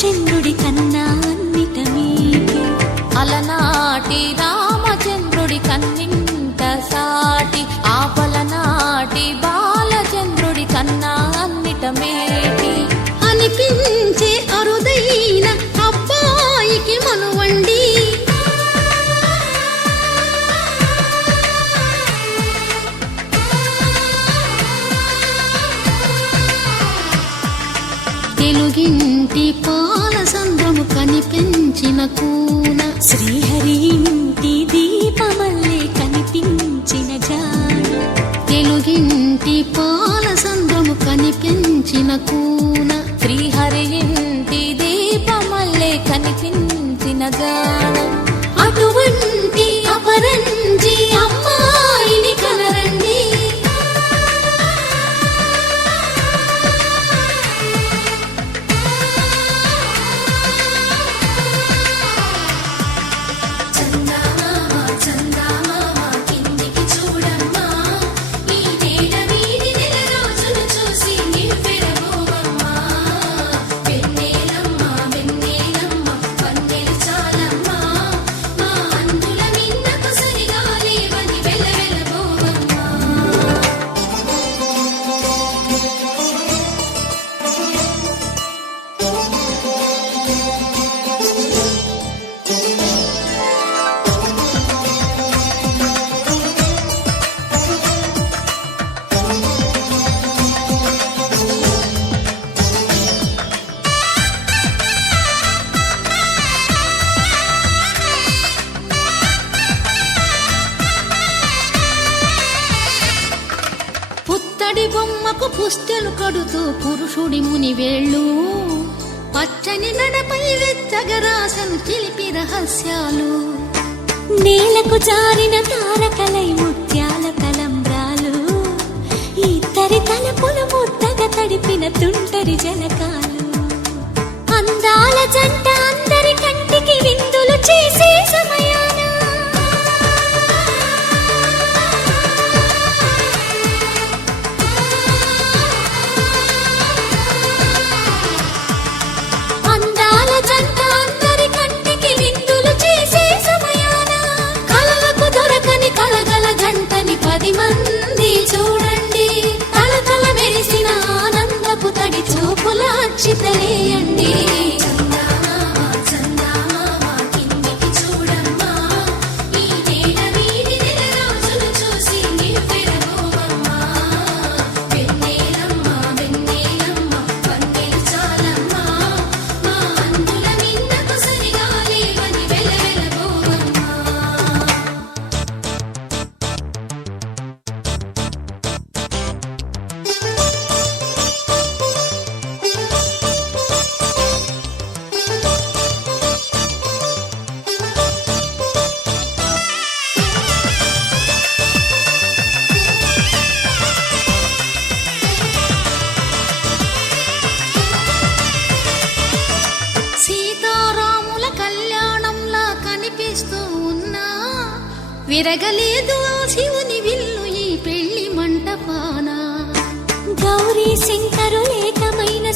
చంద్రుడి కన్నా అన్నిట అలనాటి రామచంద్రుడి కన్నింత సాటి ఆపలనాటి బాలచంద్రుడి కన్నా అన్నిట మేటి అనిపించే అరుదైన అబ్బాయికి మనువండి. తెలుగింటి పాల కనిపించిన కూన శ్రీహరి ఇంటి దీపమల్లే కనిపించిన జాడ తెలుగింటి పాల సంద్రము కనిపించిన కూన పుత్తడి బొమ్మకు పుస్తెలు కడుతూ పురుషుడి ముని వేళ్ళు. పచ్చని నడపై వెచ్చగరాసను చిలిపి రహస్యాలు. నేలకు జారిన తారకలై ముత్యాల తలంబ్రాలు ఇద్దరి తలపులు ముద్దగా తడిపిన తుంటరి జనకాలు అందాల జంట విరగలేదు ఆ శివుని విల్లు ఈ పెళ్ళి మంటపాన. గౌరీ శంకరు ఏకమైన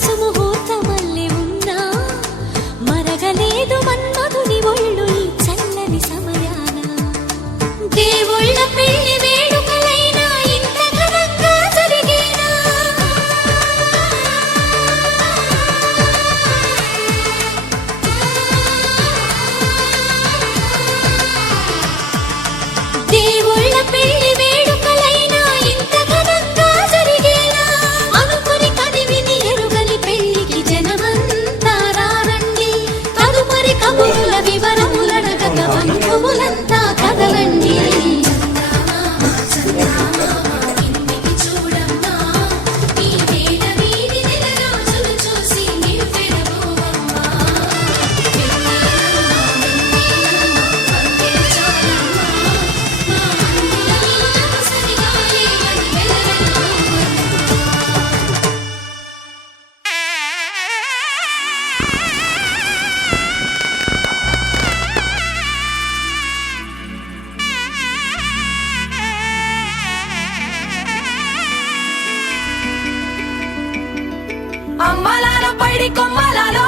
అమ్మలాల పడి కొమ్మలలో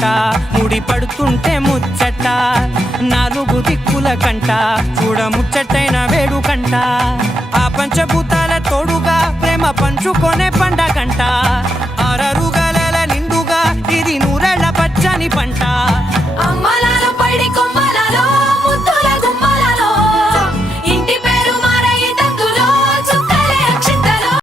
ముళ్ళట ముడి పడుతుంటే ముచ్చట నాలుగు దిక్కుల కంట చూడ ముచ్చటైన వేడుకంట ఆ పంచభూతాల తోడుగా ప్రేమ పంచుకొనే పండగంట.